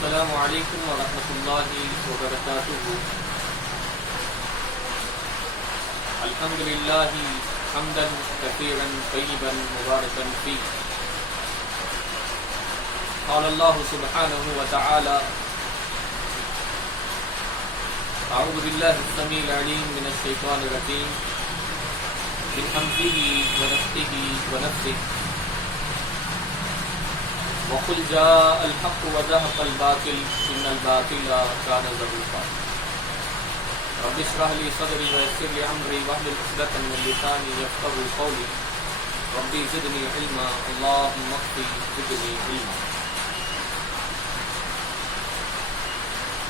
السلام علیکم ورحمۃ اللہ وبرکاتہ۔ الحمد للہ حمدا کثیرا طیبا مبارکا فیہ۔ قال اللہ سبحانہ وتعالی اعوذ باللہ السمیع العلیم من الشیطان الرجیم من حمزہ ونفخہ ونفثہ وقل جاء الحق وزهق الباطل ان الباطل كان زهوقا۔ رب اشرح لي صدري ويسر لي امري واحلل عقدة من لساني يفقهوا قولي ربي زدني علما اللهم اغفر زدني علما۔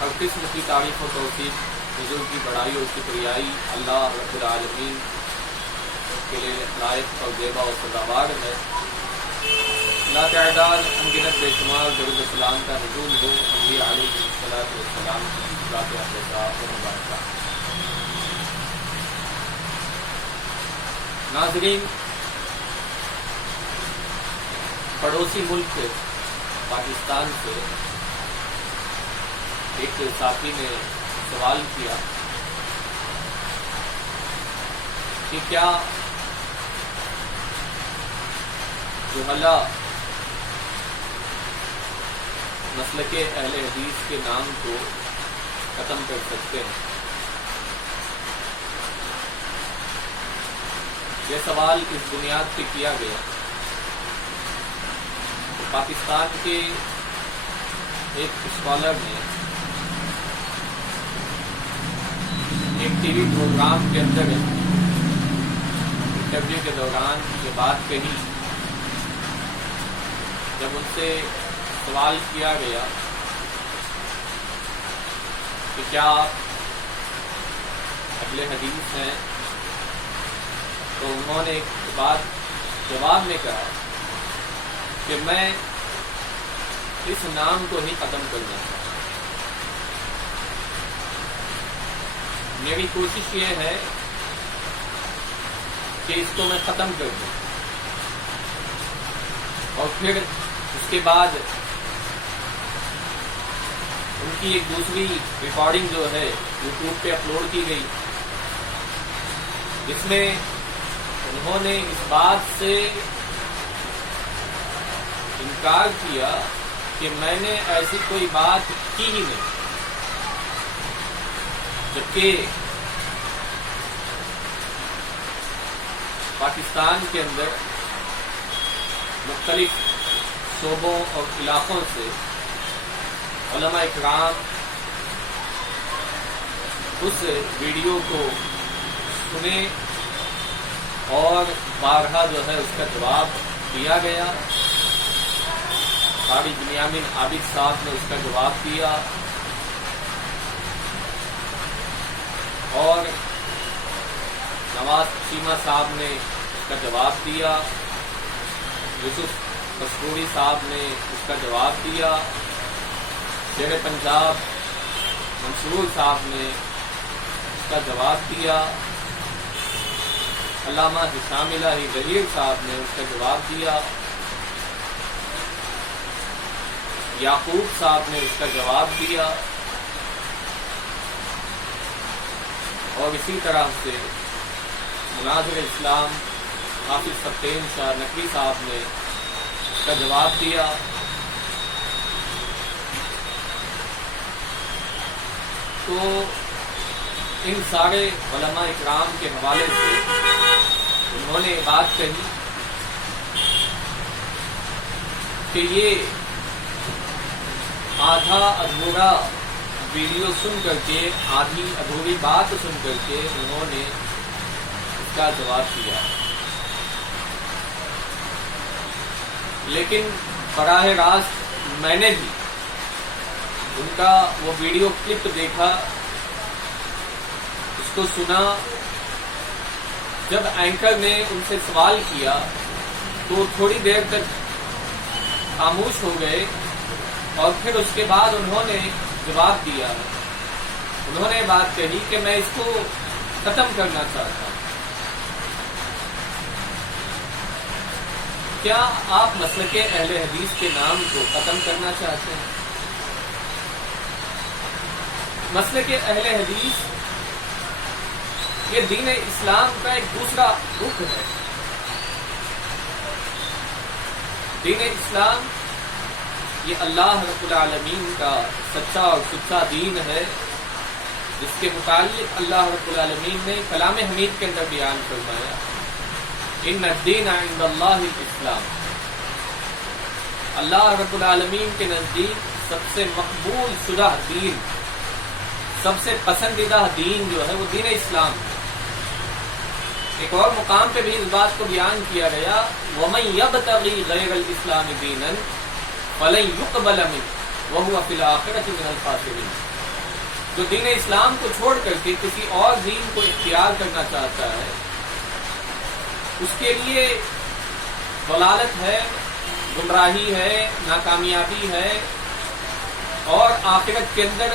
ہر قسم کی تعریف و توصیف حضور کی بڑائی اور شکریائی اللہ رب العالمین کے لیے لائق اور زیبا و سزاوار ہے۔ لا تعداد انگنت بے شمار درود و سلام کا نزول ہو انبیاء علیہ السلام کی ذات اقدس و مبارکہ۔ ناظرین، پڑوسی ملک پاکستان سے ایک ساتھی نے سوال کیا کہ کیا جملہ مسلک اہل حدیث کے نام کو ختم کر سکتے ہیں؟ یہ سوال اس بنیاد پہ کیا گیا کہ پاکستان کے ایک اسکالر نے ایک ٹی وی پروگرام کے اندر انٹرویو کے دوران یہ بات کہی جب ان سے سوال کیا گیا کہ کیا اہل حدیث ہیں، تو انہوں نے ایک بات جواب میں کہا کہ میں اس نام کو ہی ختم کرنا چاہتا ہوں۔ میری کوشش یہ ہے کہ اس کو میں ختم کر دوں، اور پھر اس کے بعد ان کی ایک دوسری ریکارڈنگ جو ہے یوٹیوب پہ اپلوڈ کی گئی، جس میں انہوں نے اس بات سے انکار کیا کہ میں نے ایسی کوئی بات کی ہی نہیں، جبکہ پاکستان کے اندر مختلف شعبوں اور علاقوں سے علماء اکرام اس ویڈیو کو سنے اور بارہا جو ہے اس کا جواب دیا گیا۔ قاری بنیامین عابد صاحب نے اس کا جواب دیا، اور نواز چیمہ صاحب نے اس کا جواب دیا، یوسف کستوری صاحب نے اس کا جواب دیا، شیر پنجاب منصور صاحب نے اس کا جواب دیا، علامہ حشام الہی ظہیر صاحب نے اس کا جواب دیا، یعقوب صاحب نے اس کا جواب دیا، اور اسی طرح سے مناظر اسلام حافظ فتین شاہ نقوی صاحب نے اس کا جواب دیا۔ تو ان سارے علماء اکرام کے حوالے سے انہوں نے بات کہی کہ یہ آدھا ادھورا ویڈیو سن کر کے، آدھی ادھوری بات سن کر کے انہوں نے اس کا جواب دیا، لیکن براہ راست میں نے بھی ان کا وہ ویڈیو کلپ دیکھا، اس کو سنا۔ جب اینکر نے ان سے سوال کیا تو تھوڑی دیر تک خاموش ہو گئے، اور پھر اس کے بعد انہوں نے جواب دیا۔ انہوں نے بات کہی کہ میں اس کو ختم کرنا چاہتا ہوں۔ کیا آپ مسلک اہل حدیث کے نام کو ختم کرنا چاہتے ہیں؟ مسلک اہل حدیث یہ دین اسلام کا ایک دوسرا رخ ہے. دین اسلام یہ اللہ رب العالمین کا سچا اور سچا دین ہے، جس کے متعلق اللہ رب العالمین نے کلام حمید کے اندر بیان فرمایا ان الدین عند اللہ الاسلام. اللہ رب العالمین کے نزدیک سب سے مقبول شدہ دین، سب سے پسندیدہ دین جو ہے وہ دین اسلام ہے. ایک اور مقام پہ بھی اس بات کو بیان کیا گیا وَمَن يَبْتَغِي غَيْرَ الْإِسْلَامِ دِينًا فَلَن يُقْبَلَ مِنْهُ وَهُوَ فِي الْآخِرَةِ مِنَ الْخَاسِرِينَ. جو دین اسلام کو چھوڑ کر کے کسی اور دین کو اختیار کرنا چاہتا ہے، اس کے لیے ضلالت ہے، گمراہی ہے، ناکامیابی ہے، اور آخرت کے اندر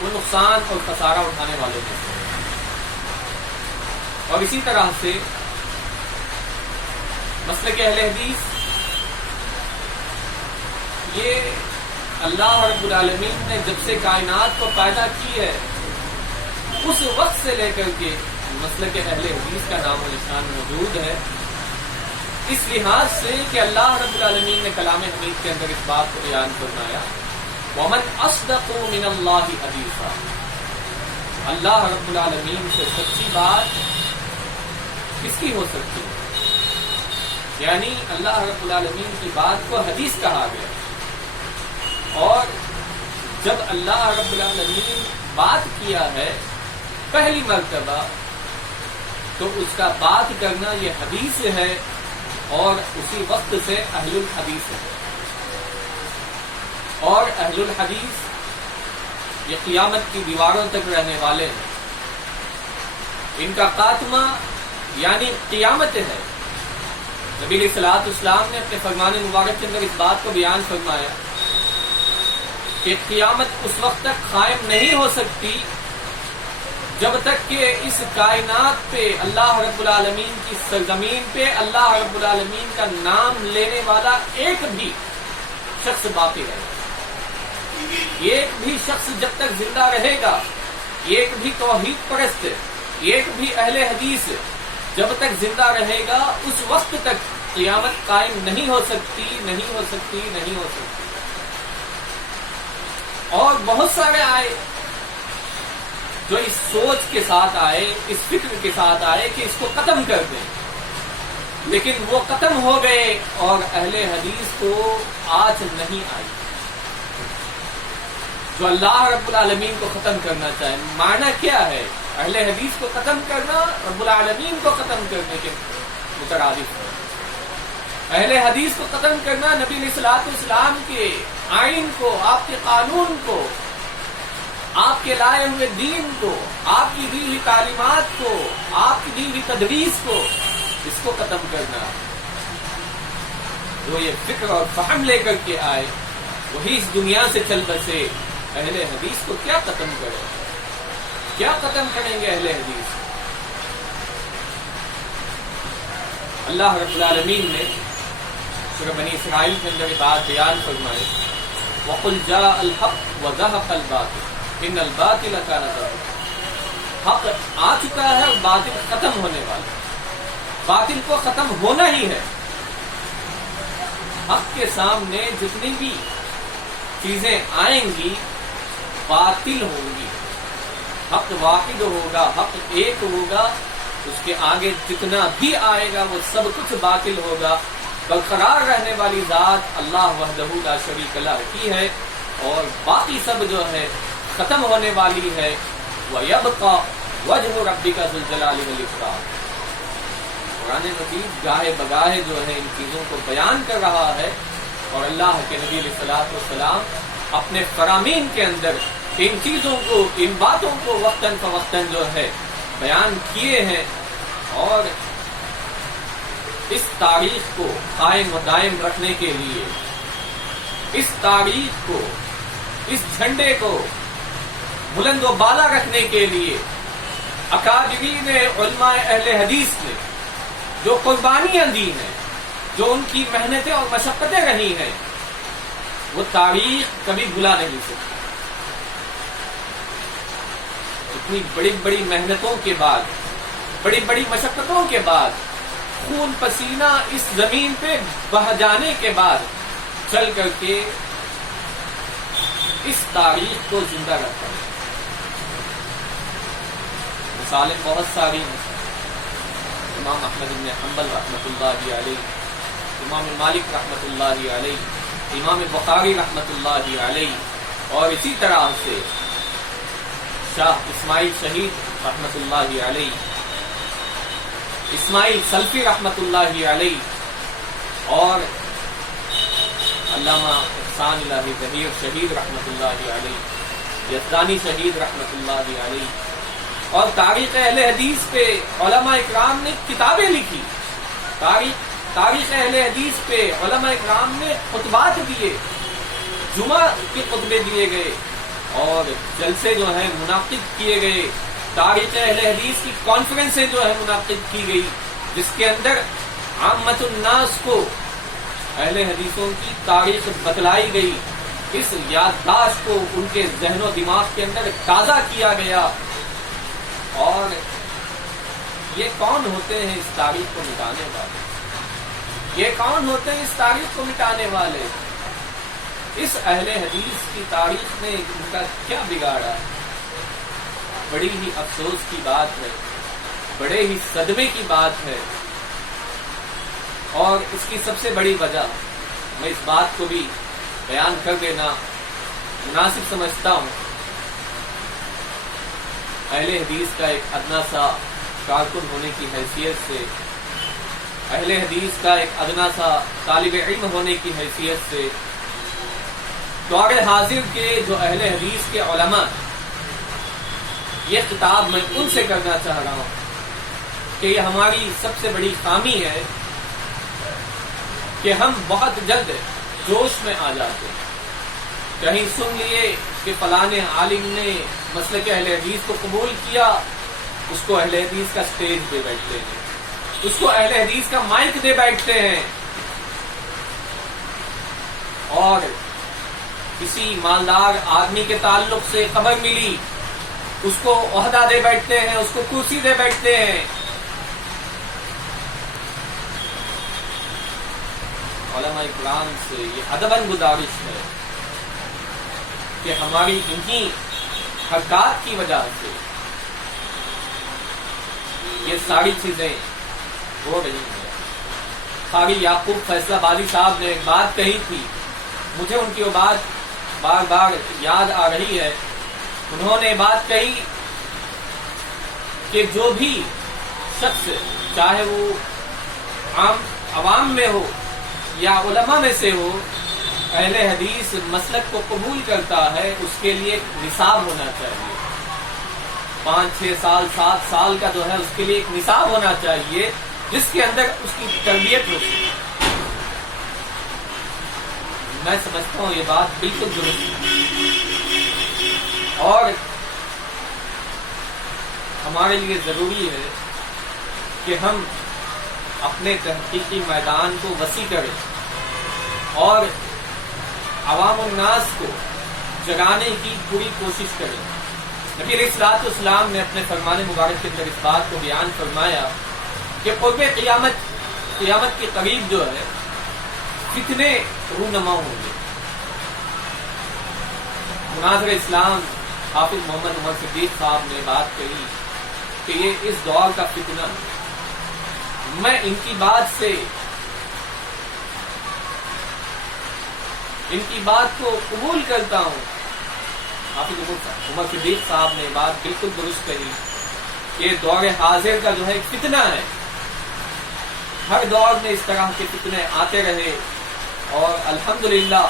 وہ نقصان اور خسارہ اٹھانے والے ہیں. اور اسی طرح سے مسلک اہل حدیث یہ اللہ رب العالمین نے جب سے کائنات کو پیدا کی ہے اس وقت سے لے کر کے مسلک اہل حدیث کا نام و نشان موجود ہے، اس لحاظ سے کہ اللہ رب العالمین نے کلام حمید کے اندر اس بات کو بیان فرمایا وَمَنْ أَصْدَقُ مِنَ اللَّهِ حَدِيثًا. اللہ رب العالمین سے سچی بات کس کی ہو سکتی ہے؟ یعنی اللہ رب العالمین کی بات کو حدیث کہا گیا. اور جب اللہ رب العالمین بات کیا ہے پہلی مرتبہ تو اس کا بات کرنا یہ حدیث ہے، اور اسی وقت سے اہل الحدیث ہے. اور اہل الحدیث یہ قیامت کی دیواروں تک رہنے والے ہیں. ان کا خاتمہ یعنی قیامت ہے. نبی علیہ الصلوۃ والسلام نے اپنے فرمان مبارک کے اندر اس بات کو بیان فرمایا کہ قیامت اس وقت تک قائم نہیں ہو سکتی جب تک کہ اس کائنات پہ اللہ رب العالمین کی سرزمین پہ اللہ رب العالمین کا نام لینے والا ایک بھی شخص باقی رہے. ایک بھی شخص جب تک زندہ رہے گا، ایک بھی توحید پرست، ایک بھی اہل حدیث جب تک زندہ رہے گا اس وقت تک قیامت قائم نہیں ہو سکتی، نہیں ہو سکتی، نہیں ہو سکتی. اور بہت سارے آئے جو اس سوچ کے ساتھ آئے، اس فکر کے ساتھ آئے کہ اس کو ختم کر دیں، لیکن وہ ختم ہو گئے اور اہل حدیث کو آج نہیں آئی. جو اللہ رب العالمین کو ختم کرنا چاہے، معنی کیا ہے؟ اہل حدیث کو ختم کرنا رب العالمین کو ختم کرنے کے مترادف ہے. اہل حدیث کو ختم کرنا نبی علیہ الصلوۃ والسلام کے آئین کو، آپ کے قانون کو، آپ کے لائے ہوئے دین کو، آپ کی دی ہوئی تعلیمات کو، آپ کی دی ہوئی تدریس کو، اس کو ختم کرنا. جو یہ فکر اور فہم لے کر کے آئے وہی اس دنیا سے چل بسے. اہل حدیث کو کیا ختم کریں گے؟ کیا ختم کریں گے اہل حدیث؟ اللہ رب العالمین نے سورہ بنی اسرائیل کے اندر بات بیان فرمائے وَقُلْ جَاءَ الْحَقُّ وَزَهَقَ الْبَاطِلُ إِنَّ الْبَاطِلَ كَانَ زَهُوقًا. حق آ چکا ہے اور باطل ختم ہونے والا. باطل کو ختم ہونا ہی ہے. حق کے سامنے جتنی بھی چیزیں آئیں گی باطل ہوں گی. حق واحد ہوگا، حق ایک ہوگا، اس کے آگے جتنا بھی آئے گا وہ سب کچھ باطل ہوگا. برقرار رہنے والی ذات اللہ وحدہ لا شریک لہ کی ہے، اور باقی سب جو ہے ختم ہونے والی ہے. وَيَبْقَى وَجْهُ رَبِّكَ ذُو الْجَلَالِ وَالْإِكْرَامِ. قرآن مجید گاہے بگاہے جو ہے ان چیزوں کو بیان کر رہا ہے، اور اللہ کے نبی علیہ الصلوۃ والسلام اپنے فرامین کے اندر ان چیزوں کو، ان باتوں کو وقتاً فوقتاً جو ہے بیان کیے ہیں. اور اس تاریخ کو قائم و دائم رکھنے کے لیے، اس تاریخ کو، اس جھنڈے کو بلند و بالا رکھنے کے لیے اکابرین علماء اہل حدیث نے جو قربانیاں دی ہیں، جو ان کی محنتیں اور مشقتیں رہی ہیں، وہ تاریخ کبھی بھلا نہیں سکتی. اتنی بڑی بڑی محنتوں کے بعد، بڑی بڑی مشقتوں کے بعد، خون پسینہ اس زمین پہ بہہ جانے کے بعد چل کر کے اس تاریخ کو زندہ رکھا ہے۔ مثالیں بہت ساری ہیں۔ امام احمد بن حنبل رحمۃ اللہ علیہ، امام مالک رحمۃ اللہ علیہ، امام بخاری رحمۃ اللہ علیہ، اور اسی طرح سے شاہ اسماعیل شہید رحمۃ اللہ علیہ، اسماعیل سلفی رحمۃ اللہ علیہ، اور علامہ احسان الہی ظہیر شہید رحمۃ اللہ علیہ، یزدانی شہید رحمۃ اللہ علیہ، اور تاریخ اہل حدیث پہ علماء اکرام نے کتابیں لکھی، تاریخ اہل حدیث پہ علماء اکرام نے خطبات دیے، جمعہ کے خطبے دیے گئے اور جلسے جو ہیں منعقد کیے گئے، تاریخ اہل حدیث کی کانفرنسیں جو ہے منعقد کی گئی، جس کے اندر عامت الناس کو اہل حدیثوں کی تاریخ بتلائی گئی، اس یادداشت کو ان کے ذہن و دماغ کے اندر تازہ کیا گیا۔ اور یہ کون ہوتے ہیں اس تاریخ کو مٹانے والے؟ یہ کون ہوتے ہیں اس تاریخ کو مٹانے والے؟ اس اہل حدیث کی تاریخ نے ان کا کیا بگاڑا؟ بڑی ہی افسوس کی بات ہے، بڑے ہی صدمے کی بات ہے، اور اس کی سب سے بڑی وجہ میں اس بات کو بھی بیان کر دینا مناسب سمجھتا ہوں۔ اہل حدیث کا ایک ادنا سا کارکن ہونے کی حیثیت سے، اہل حدیث کا ایک ادنا سا طالب علم ہونے کی حیثیت سے، دور حاضر کے جو اہل حدیث کے علماء، یہ خطاب میں ان سے کرنا چاہ رہا ہوں کہ یہ ہماری سب سے بڑی خامی ہے کہ ہم بہت جلد جوش میں آ جاتے ہیں۔ کہیں سن لیے کہ فلاں عالم نے مسلک اہل حدیث کو قبول کیا، اس کو اہل حدیث کا سٹیج دے بیٹھتے ہیں، اس کو اہل حدیث کا مائک دے بیٹھتے ہیں، اور کسی مالدار آدمی کے تعلق سے خبر ملی، اس کو عہدہ دے بیٹھتے ہیں، اس کو کرسی دے بیٹھتے ہیں۔ علماء اکرام سے یہ ادباً گزارش ہے کہ ہماری انہی حرکات کی وجہ سے یہ ساری چیزیں ہو رہی ہیں۔ قاری یعقوب فیصل آبادی صاحب نے ایک بات کہی تھی، مجھے ان کی وہ بات بار بار یاد آ رہی ہے۔ انہوں نے بات کہی کہ جو بھی شخص، چاہے وہ عوام میں ہو یا علماء میں سے ہو، اہل حدیث مسلک کو قبول کرتا ہے، اس کے لیے ایک نصاب ہونا چاہیے، 5 6 سال 7 سال کا جو ہے اس کے لیے ایک نصاب ہونا چاہیے جس کے اندر اس کی تربیت ہو سکے۔ میں سمجھتا ہوں یہ بات بالکل درست ہے، اور ہمارے لیے ضروری ہے کہ ہم اپنے تحقیقی میدان کو وسیع کریں اور عوام الناس کو جگانے کی پوری کوشش کریں۔ نبی علیہ الصلوۃ والسلام نے اپنے فرمان مبارک کے اندر اس بات کو بیان فرمایا کہ قرب قیامت کے قریب جو ہے کتنے رونما ہوں گے۔ مناظر اسلام حافظ محمد عمر صدیق صاحب نے بات کہی کہ یہ اس دور کا فتنہ، میں ان کی بات کو قبول کرتا ہوں۔ حافظ عمر صدیق صاحب نے بات بالکل درست کہی کہ دور حاضر کا جو ہے ایک فتنہ ہے، ہر دور میں اس طرح کے فتنے آتے رہے، اور الحمدللہ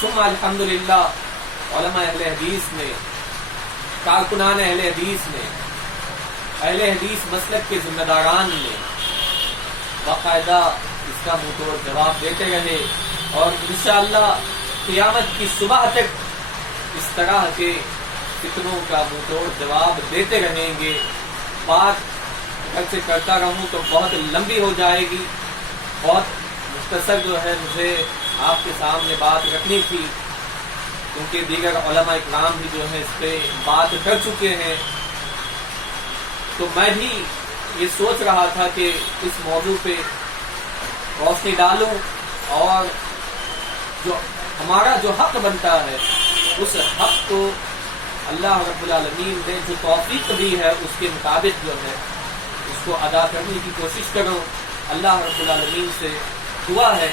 ثم الحمدللہ علماء اہل حدیث نے، کارکنان اہل حدیث نے، اہل حدیث مسلک کے ذمہ داران نے باقاعدہ اس کا منہ توڑ جواب دیتے رہے، اور انشاءاللہ قیامت کی صبح تک اس طرح کے فتنوں کا منہ توڑ جواب دیتے رہیں گے۔ بات اگر سے کرتا رہوں تو بہت لمبی ہو جائے گی، بہت مختصر جو ہے مجھے آپ کے سامنے بات رکھنی تھی، کیونکہ دیگر علماء اکرام بھی جو ہے اس پہ بات کر چکے ہیں، تو میں بھی یہ سوچ رہا تھا کہ اس موضوع پہ روشنی ڈالوں اور ہمارا جو حق بنتا ہے اس حق کو اللہ رب العالمین نے جو توفیق دی ہے اس کے مطابق جو ہے اس کو ادا کرنے کی کوشش کروں. اللہ رب العالمین سے دعا ہے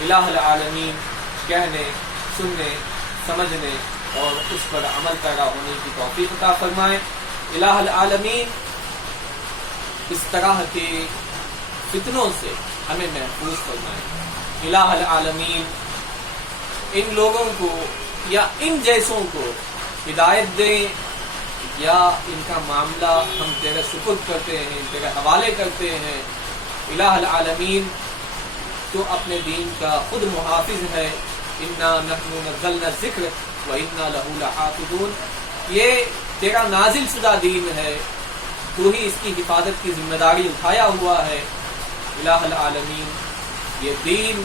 الہ العالمین کہنے، سننے، سمجھنے اور اس پر عمل پیرا ہونے کی توفیق عطا فرمائے. الہ العالمین اس طرح کے فتنوں سے ہمیں محفوظ فرمائے. الہ العالمین ان لوگوں کو یا ان جیسوں کو ہدایت دیں یا ان کا معاملہ ہم تیرے سپرد کرتے ہیں، تیرے حوالے کرتے ہیں. الہ العالمین تو اپنے دین کا خود محافظ ہے. انا نحن نزلنا الذکر وانا لہ لحافظون. یہ تیرا نازل شدہ دین ہے، تو ہی اس کی حفاظت کی ذمہ داری اٹھایا ہوا ہے. الہ العالمین یہ دین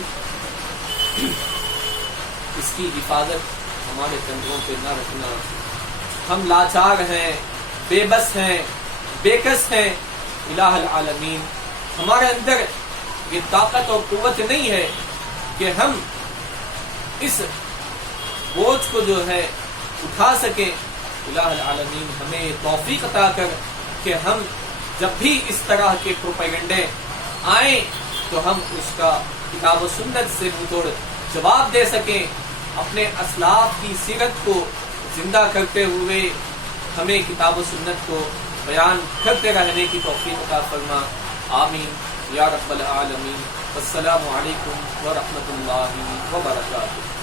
اس کی حفاظت ہمارے کندھوں پہ نہ رکھنا. ہم لاچار ہیں، بے بس ہیں، بے کس ہیں. الہ العالمین ہمارے اندر یہ طاقت اور قوت نہیں ہے کہ ہم اس بوجھ کو جو ہے اٹھا سکیں. الہ العالمین ہمیں توفیق عطا کر کہ ہم جب بھی اس طرح کے پروپیگنڈے آئیں تو ہم اس کا کتاب و سنت سے منہ توڑ جواب دے سکیں. اپنے اسلاف کی سیرت کو زندہ کرتے ہوئے ہمیں کتاب و سنت کو بیان کرتے رہنے کی توفیق عطا فرما. آمین یا رب العالمین. السلام علیکم ورحمۃ اللہ وبرکاتہ.